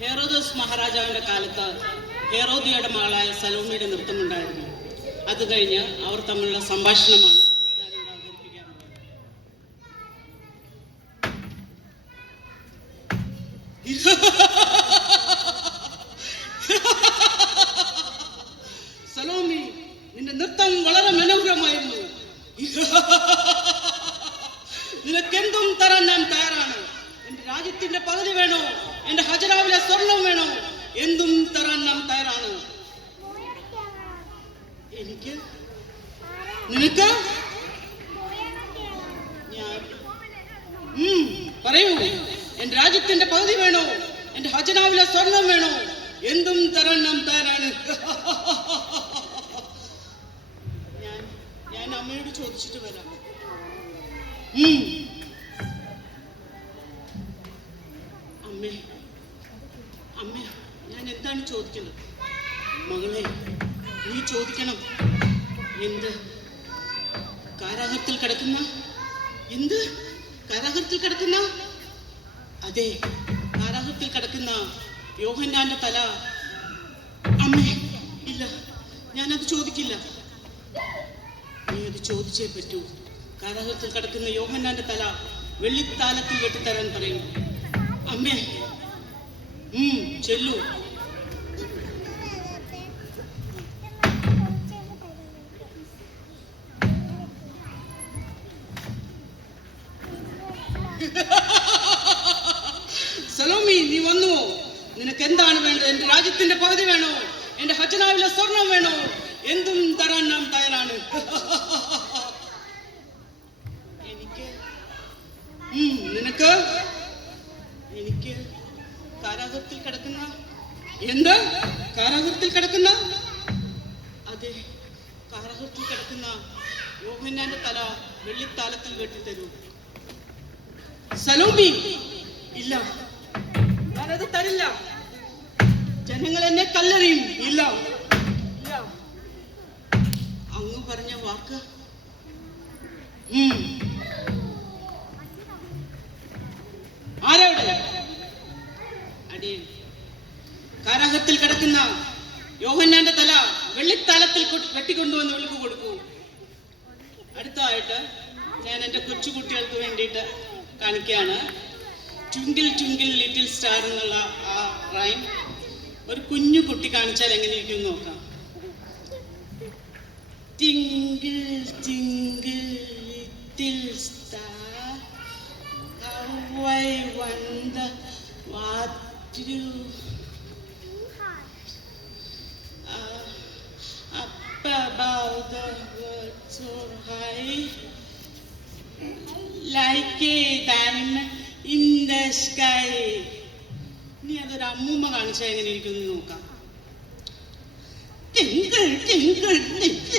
ഹെറോദോസ് മഹാരാജാവിന്റെ കാലത്ത് ഹെറോദിയയുടെ മകളായ സലോമിയുടെ നൃത്തമുണ്ടായിരുന്നു. അത് കഴിഞ്ഞ് അവർ തമ്മിലുള്ള സംഭാഷണമാണ് ഞാനിവിടെ അവതരിപ്പിക്കാറുള്ളത്. സലോമി, നിന്റെ നൃത്തം വളരെ മനോഹരമായിരുന്നു. നിനക്കെന്തും തരാൻ ഞാൻ തയ്യാറാണ്. എന്റെ രാജ്യത്തിന്റെ പകുതി വേണോ, എന്റെ ഖജനാവിലെ സ്വർണം വേണോ, എന്തും തരാൻ ഞാൻ തയ്യാറാണ്. എനിക്ക് നിനക്ക് പറയൂ, എന്റെ രാജ്യത്തിന്റെ പകുതി വേണോ, എന്റെ ഖജനാവിലെ സ്വർണം വേണോ, എന്തും തരാൻ ഞാൻ തയ്യാറാണ്. ഞാൻ അമ്മയോട് ചോദിച്ചിട്ട് വരാം. അമ്മേ അമ്മേ, ഞാൻ എന്താണ് ചോദിക്കുന്നത്? മകളെ, നീ ചോദിക്കണം. എന്ത്? കാരാഗ്രഹത്തിൽ കിടക്കുന്ന? എന്ത് കാരാഗ്രഹത്തിൽ കിടക്കുന്ന? അതെ, കാരാഗ്രഹത്തിൽ കിടക്കുന്ന യോഹന്നാന്റെ തല. അമ്മേ, ഇല്ല, ഞാനത് ചോദിക്കില്ല. നീ അത് ചോദിച്ചേ പറ്റൂ. കാരാഗ്രഹത്തിൽ കിടക്കുന്ന യോഹന്നാന്റെ തല വെള്ളിത്താലത്തിൽ വെട്ടിത്തരാൻ പറയൂ. അമ്മേ, ചെല്ലു. സലോമി, നീ വന്നുവോ? നിനക്ക് എന്താണ് വേണ്ടത്? എന്റെ രാജ്യത്തിന്റെ പകുതി വേണോ, എന്റെ ഖജനാവിലെ സ്വർണം വേണോ, എന്തും തരാൻ നാം തയ്യാറാണ്. എനിക്ക് നിനക്ക് എനിക്ക് കാരാഗ്രഹത്തിൽ കിടക്കുന്ന? എന്ത്? കാരാഗ്രഹത്തിൽ കിടക്കുന്ന? അതെ, കാരാഗ്രഹത്തിൽ കിടക്കുന്ന യോഹന്നാന്റെ തല വെള്ളിത്താലത്തിൽ വെട്ടിത്തരൂ. സലോമി, ഇല്ല, ഞാനത് തരില്ല. ജനങ്ങൾ എന്നെ കല്ലെറിയും. ഇല്ല, അങ്ങ് പറഞ്ഞ വാക്ക്. ആരവിടെ? അടിയൻ. കാരാഗ്രഹത്തിൽ കിടക്കുന്ന യോഹന്നാന്റെ തല വെള്ളിത്താലത്തിൽ വെട്ടിക്കൊണ്ടുവന്ന് വിളിക്ക് കൊടുക്കൂ. അടുത്തതായിട്ട് ഞാൻ എൻ്റെ കൊച്ചുകുട്ടികൾക്ക് വേണ്ടിയിട്ട് കാണിക്കുകയാണ്. ട്വിങ്കിൾ ട്വിങ്കിൾ ലിറ്റിൽ സ്റ്റാർ എന്നുള്ള ആ റൈം ഒരു കുഞ്ഞു കുട്ടി കാണിച്ചാൽ എങ്ങനെ ഇരിക്കും നോക്കാം. Twinkle, twinkle, little star, how I wonder what you up above the world so high, like a diamond in the sky. നീ അതൊരു അമ്മൂമ്മ കാണിച്ചാൽ എങ്ങനെ ഇരിക്കും നോക്കാം. Twinkle, twinkle, little